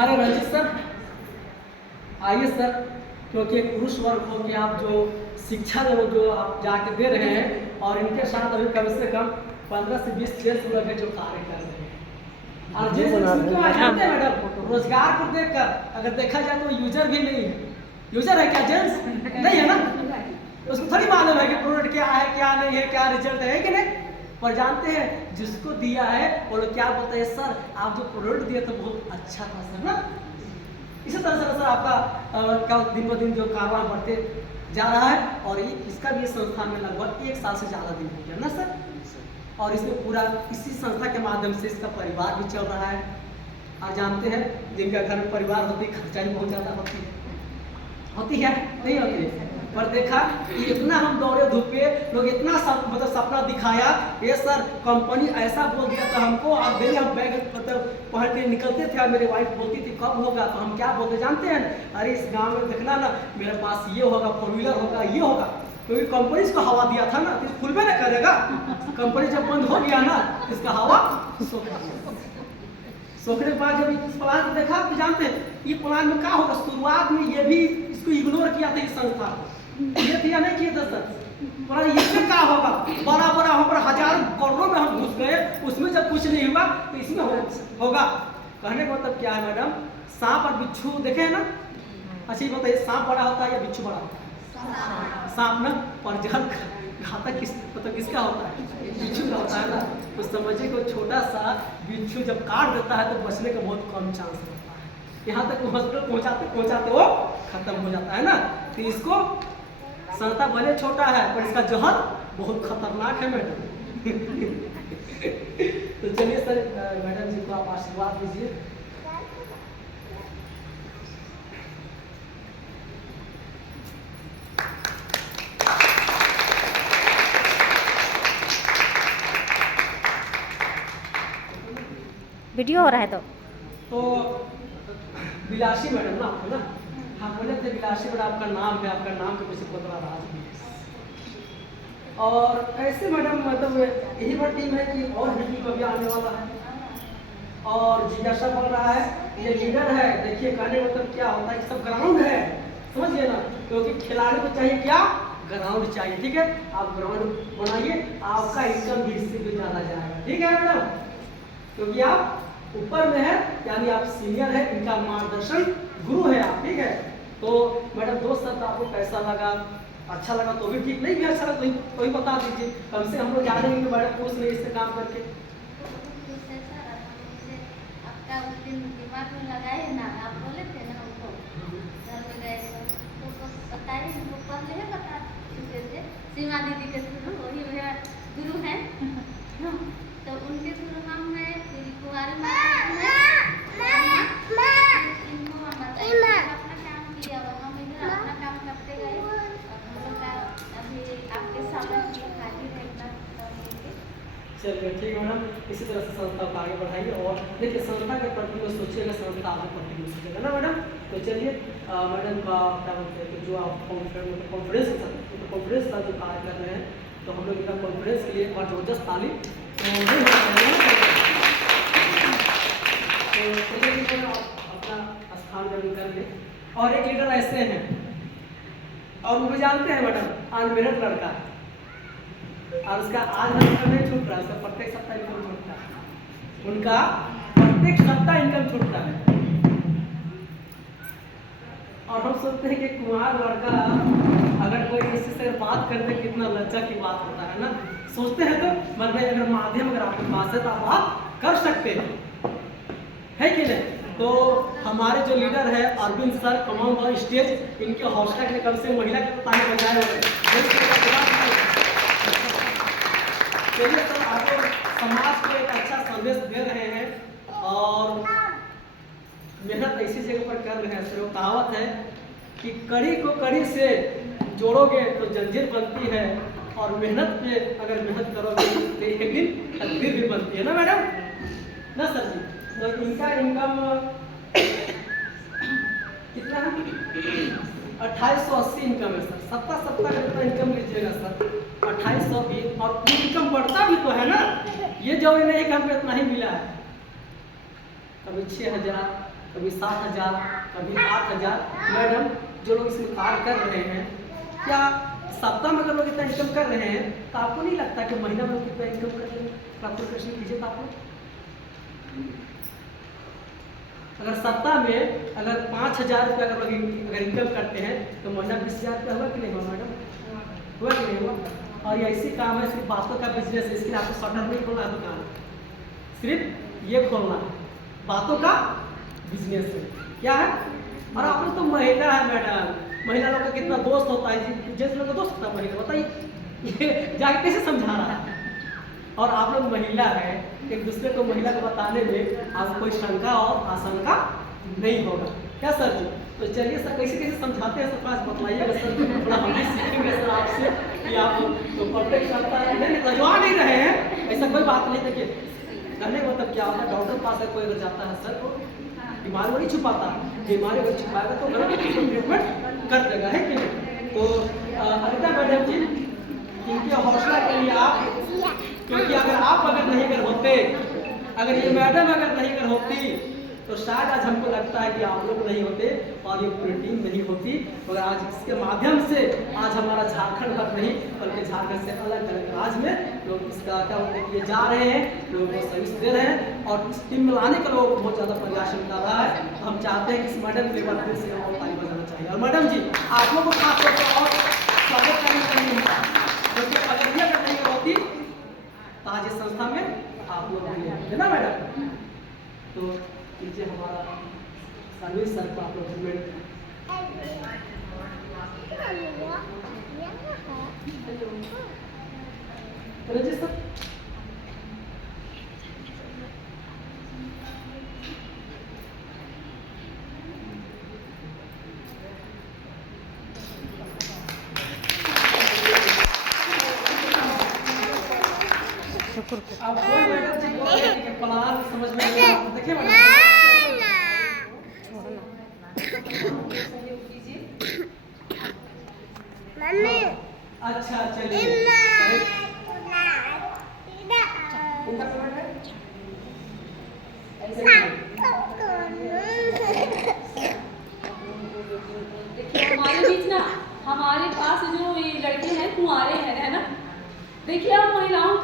हमारे रंजित सर आइए सर, क्योंकि एक पुरुष वर्ग हो के आप जो शिक्षा जो आप जाके दे रहे हैं, और इनके साथ अभी कम से कम 15 से 20 जेंट्स लोग हैं जो कार्य कर रहे हैं। और जानते हैं मैडम, रोजगार को देखकर अगर देखा जाए तो यूजर भी नहीं है। यूजर है क्या जेंट्स? नहीं है ना, उसको थोड़ी मालूम है कि प्रोडक्ट क्या है क्या नहीं है, क्या रिजल्ट है कि नहीं। पर जानते हैं जिसको दिया है वो लोग क्या बोलते हैं, सर आप जो प्रोडक्ट दिए थे बहुत अच्छा था सर ना। इसी तरह से सर आपका क्या दिन ब दिन जो कारोबार बढ़ते जा रहा है, और इसका भी संस्थान में लगभग 1 साल से ज़्यादा दिन हो गया ना सर। और इसमें पूरा इसी संस्था के माध्यम से इसका परिवार भी चल रहा है। और जानते हैं जिनका घर में परिवार होती है, खर्चा भी बहुत ज़्यादा होती है नहीं होती है। पर देखा कि इतना हम दौड़े धूपे, लोग इतना मतलब सपना दिखाया, ये सर कंपनी ऐसा बोल दिया था हमको, और डेली हम बैग मतलब पहन के निकलते थे, और मेरी वाइफ बोलती थी कब होगा, तो हम क्या बोलते जानते हैं, अरे इस गांव में देखना ना, मेरे पास ये होगा, 4 व्हीलर होगा, ये होगा। क्योंकि कंपनी इसको हवा दिया था ना, तो खुलबे नहीं करेगा। कंपनी जब बंद हो गया ना, इसका हवा सोखने के बाद जब इस प्लान को देखा तो जानते हैं ये प्लान में क्या होगा। शुरुआत में ये भी इसको इग्नोर किया था इस संस्था को, ये थी या नहीं किए थे सर। पर इसमें क्या होगा, बड़ा बड़ा हमारा हजारों करोड़ों में हम घुस गए, उसमें जब कुछ नहीं हुआ तो इसमें होगा। कहने का मतलब क्या है मैडम, सांप और बिच्छू देखे है ना। अच्छा ये बताइए, सांप बड़ा होता है या बिच्छू बड़ा होता है? सांप ना, पर जल घातक किसका होता है, बिच्छू का होता है ना। तो समझिए को छोटा सा बिच्छू जब काट देता है तो बचने का बहुत कम चांस होता है। यहाँ तक हॉस्पिटल पहुँचाते वो खत्म हो जाता है ना। तो इसको संस्था भले छोटा है पर इसका जहर बहुत खतरनाक है मैडम। तो चलिए सर, मैडम जी को आप आशीर्वाद दीजिए। वीडियो हो रहा है तो विलासी मैडम ना आपको ना, हाँ बोले थे विलासी मैडम आपका नाम है, आपका नाम के पीछे बदला राज भी है। और ऐसे मैडम मतलब यही बड़ी टीम है कि और भी टीम अभी आने वाला है, और जिज्ञासा बढ़ रहा है। ये लीडर है, देखिए कहने मतलब क्या होता है, सब ग्राउंड है, समझिए ना। क्योंकि खिलाड़ी को चाहिए क्या, ग्राउंड चाहिए। ठीक है, आप ग्राउंड बनाइए, आपका इनकम भी इससे भी ज़्यादा जाएगा। ठीक है मैडम, क्योंकि आप ऊपर में है, यानी आप सीनियर है, इनका मार्गदर्शन गुरु है आप। ठीक है, तो मैडम 2 शब्द आपको कैसा लगा, अच्छा लगा तो भी ठीक, नहीं भी अच्छा लगा तो ही बता दीजिए, कम से हम लोग जानेंगे कि मैडम खुश नहीं इससे काम करके। आपका उस दिन दिमाग में लगाए ना, आप बोले थे ना हमको घर में गए तो बताइए, हमको पहले बता चुके थे सीमा दीदी के थ्रू, वही मेरा गुरु है। तो उनके थ्रू हम कुमारी इनको अपना काम किया, हम इधर अपना काम करते गए, और हम लोग का अभी आपके सामने हाजिर है इतना। चलिए ठीक है मैडम, इसी तरह से संस्था को आगे बढ़ाइए, और देखिए संस्था के प्रति में सोचिएगा, संस्था आगे प्रति में सोचेगा ना मैडम। तो चलिए मैडम का क्या बोलते हैं, तो जो आप कॉन्फ्रेंस का जो कार्य कर रहे हैं, तो हम लोग इनका कॉन्फ्रेंस के लिए एक बार जबरदस्त ताली। तो चलिए अपना स्थान ग्रहण कर ले। और एक लीडर ऐसे हैं, और वो जानते हैं मैडम, अनमेरिड लड़का है, और उसका आज इनकम नहीं छूट रहा है, उसका प्रत्येक सप्ताह इनकम छूटता है, उनका प्रत्येक सप्ताह इनकम छूटता है। और हम सोचते हैं कि कुमार लड़का अगर कोई किसी से बात करते कितना लज्जा की बात होता है ना, सोचते हैं। तो मतलब अगर माध्यम अगर आपके पास है तो आप बात कर सकते हैं, है कि नहीं। तो हमारे जो लीडर है अरविंद सर, कमांड और स्टेज, इनके हौसला के लिए कम से महिला के ताली बजाए हुए। चलिए सर, आप समाज को एक अच्छा संदेश दे रहे हैं, और मेहनत ऐसी जगह पर कर रहे हैं। सर वो कहावत है कि कड़ी को कड़ी से जोड़ोगे तो जंजीर बनती है, और मेहनत पे अगर मेहनत करोगे तो एक दिन तकदीर भी बनती है ना मैडम, ना सर जी। तो इनका इनकम कितना है, 2880 इनकम है सर। सप्ताह का कितना इनकम लीजिएगा सर, 2820। और इनकम बढ़ता भी तो है ना, ये जो नहीं कि हमको इतना ही मिला है, कभी 6000, कभी 7,000, कभी 8,000। मैडम जो लोग इसमें कार्य कर रहे हैं, क्या सप्ताह में अगर लोग इतना इनकम कर रहे हैं तो आपको नहीं लगता कि महीना में लोग कितना इनकम कर रहे हैं? कैलकुलेशन कीजिए तो आप लोग। अगर सप्ताह में अगर 5,000 रुपया अगर लोग अगर इनकम करते हैं तो महीना 20,000 रुपया हुआ कि नहीं हुआ मैडम? हुआ कि नहीं हुआ? और ये ऐसी काम है, सिर्फ बातों का बिजनेस है, इसके लिए आपको शटर नहीं खोलना है दुकान, सिर्फ ये खोलना है, बातों का बिजनेस है। क्या है? और आप लोग तो महिला है मैडम, महिला लोग का कितना दोस्त होता है, जेंट्स लोग का दोस्त होता है महिला, बताइए ये जाके कैसे समझा रहा है? और आप लोग महिला है, एक दूसरे को महिला को बताने में आपको कोई शंका और आशंका नहीं होगा। क्या सर जी? तो चलिए सर कैसे कैसे समझाते हैं सर, पास बतलाइएगा सर, थोड़ा हम भी सीखेंगे सर आपसे कि आप तो परफेक्ट करता है। नहीं लजवा नहीं रहे हैं, ऐसा कोई बात नहीं। देखिए कहने का मतलब क्या होता है, डॉक्टर पास कोई अगर जाता है सर को बीमारी को नहीं छुपाता, बीमारी अगर छुपाएगा तो घर में ट्रीटमेंट कर देगा, है कि नहीं? तो अनिता मैडम जी, इनके हौसला के लिए आप, क्योंकि अगर नहीं अगर होते, अगर ये मैडम अगर नहीं अगर होती तो शायद आज हमको लगता है कि आप लोग नहीं होते और ये पूरी टीम नहीं होती। मगर आज इसके माध्यम से आज हमारा झारखंड भर नहीं बल्कि झारखंड से अलग अलग राज्य में लोग इसका क्या बोलते हैं, ये जा रहे हैं, लोगों को सर्विस दे रहे हैं और इस टीम में लाने का लोग बहुत ज़्यादा प्रयास कर रहा है। हम चाहते हैं कि इस मैडम के बाद फिर से और ताली बजाना चाहिए। और मैडम जी आप लोगों को खास तौर पर और स्वागत करना चाहिए, क्योंकि अगर ये अगर नहीं होती तो आज इस संस्था में आप लोग नहीं है ना मैडम? तो नीचे हमारा सर्विस सर को आप लोग रजिस्टर अब कोई मैडम जी बोल रहे कि प्लान समझ में नहीं आता, देखिए मैडम अच्छा चलिए हमारे बीच ना, हमारे पास जो ये लड़के हैं कुंवारे हैं, है ना? देखिए अब महिलाओं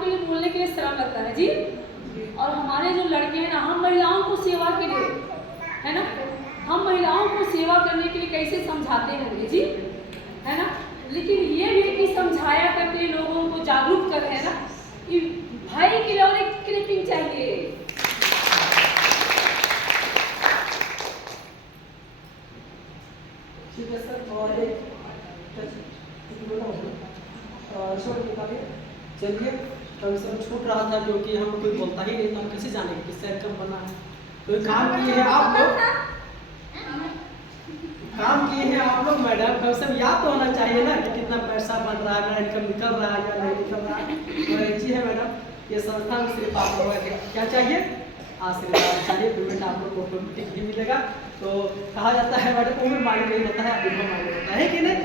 के लिए बोलने के लिए शर्म लगता है जी। और हमारे जो लड़के हैं ना, हम महिलाओं को सेवा के लिए, है ना, हम महिलाओं को सेवा करने के लिए कैसे समझाते होंगे जी, है ना? लेकिन ये भी कि समझाया करके लोगों को जागरूक कर रहे हैं ना कि भाई के लिए और एक क्लिपिंग चाहिए। ठीक है सर, और चलिए कम से कम छूट रहा था, क्योंकि हम कोई बोलता ही नहीं तो हम कैसे जानेंगे किससे इनकम बना है। कोई काम किए हैं आप लोग, काम किए हैं आप लोग मैडम, कम से कम याद तो होना चाहिए ना कि कितना पैसा बन रहा है, मेरा इनकम निकल रहा है या नहीं निकल रहा है। तो एक चीज़ है मैडम, ये संस्था में सिर्फ आप लोगों को क्या चाहिए, आशीर्वाद चाहिए, पेमेंट आप लोग को ऑटोमेटिक ही मिलेगा। तो कहा जाता है मैडम उम्र मायने नहीं होता है, अनुभव मायने होता है कि नहीं?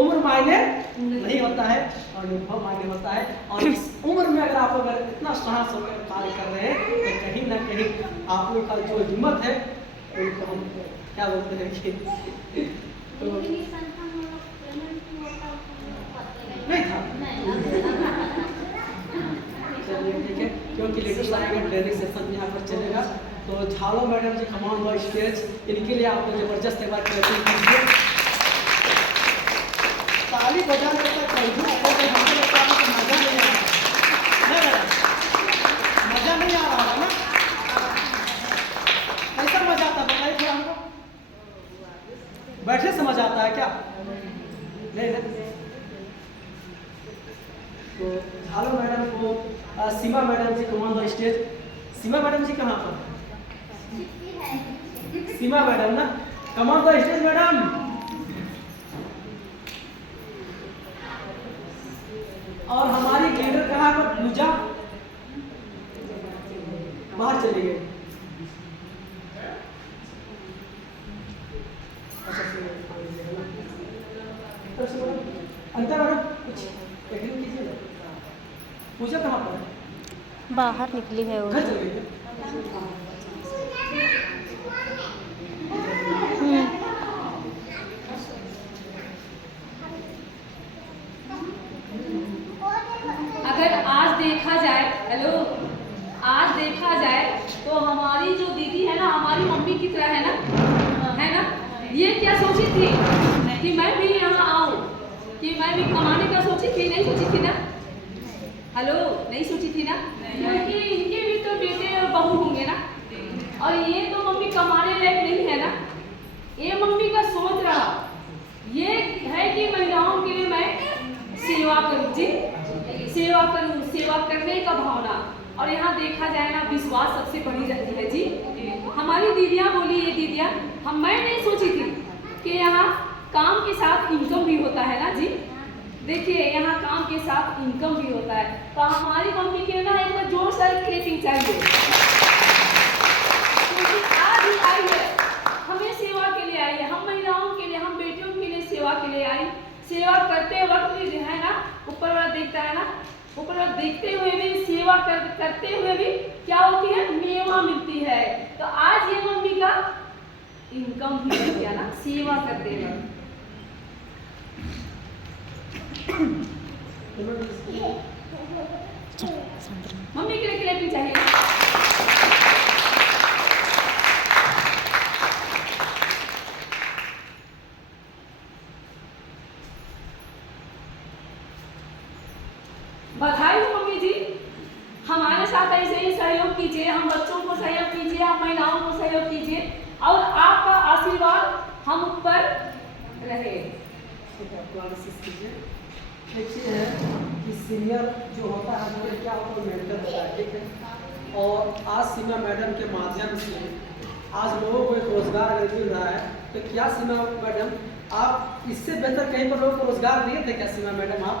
उम्र मायने नहीं होता है और अनुभव मायने होता है। और इस उम्र में अगर आप अगर इतना साहस होकर कार्य कर रहे हैं तो कहीं ना कहीं आप लोग का जो हिम्मत है उनको हम क्या बोलते हैं कि तो नहीं था। चलिए ठीक है, क्योंकि लेटेस्ट आएगा ट्रेनिंग सेशन यहाँ पर चलेगा। तो झालो madam ji come on the stage, इनके लिए आप लोग जबरदस्त एक बार ट्रेनिंग कीजिए, ताली बजाने का चाहिए। हमको लगता है कि मजा नहीं आ रहा, मजा नहीं आ रहा है ना? कैसा मजा आता है बताइए थोड़ा हमको, बैठे से मजा आता है क्या? नहीं ना? तो झालो मैडम को Seema madam ji come on the stage. Seema madam ji कहाँ पर? सीमा मैडम ना, come on the stage madam. और हमारी लीडर कहाँ पर? पूजा बाहर चली गई। अंतर मैडम कुछ टेक्निक कीजिए। पूजा कहाँ पर? बाहर निकली है वो। घर चली गई। अगर आज देखा जाए, हेलो, आज देखा जाए तो हमारी जो दीदी है ना, हमारी मम्मी की तरह है ना, ये क्या सोची थी कि मैं भी यहाँ आऊँ, कि मैं भी कमाने का सोची थी? नहीं सोची थी ना? हेलो, नहीं सोची थी ना? क्योंकि इनके भी तो बेटे और बहू होंगे ना, और ये तो मम्मी कमाने लायक नहीं है ना। ये मम्मी का सोच रहा ये है कि महिलाओं के लिए मैं सेवा करूँ जी, सेवा करूँ, सेवा करने का भावना। और यहाँ देखा जाए ना, विश्वास सबसे बड़ी रहती है जी। हमारी दीदियाँ बोली, ये दीदियाँ, मैं नहीं सोची थी कि यहाँ काम के साथ इनकम भी होता है ना जी। देखिए यहाँ काम के साथ इनकम भी होता है, तो हमारी मम्मी के ना एक बार जोर से क्लैपिंग चाहिए, क्योंकि आज ही आई है, हमें सेवा के लिए आई है, हम महिलाओं के लिए, हम बेटियों के लिए सेवा के लिए आई। सेवा करते वक्त भी जो है ना, ऊपर वाला देखता है ना, ऊपर वाला देखते हुए भी, सेवा करते हुए भी क्या होती है, मेवा मिलती है। तो आज ये मम्मी का इनकम भी हो गया ना, सेवा करते वक्त। मम्मी के लिए क्लैपिंग चाहिए। बधाई हो मम्मी जी, हमारे साथ ऐसे ही सहयोग कीजिए, हम बच्चों को सहयोग कीजिए, हम महिलाओं को सहयोग कीजिए, और आपका आशीर्वाद हम ऊपर रहे। देखिए है कि सीनियर जो होता है वो क्या होता है, मेंटर होता है, ठीक है। और आज सीमा मैडम के माध्यम से आज लोगों को एक रोजगार अगर मिल रहा है, तो क्या सीमा मैडम आप इससे बेहतर कहीं पर लोगों को रोजगार दिए थे क्या सीमा मैडम आप?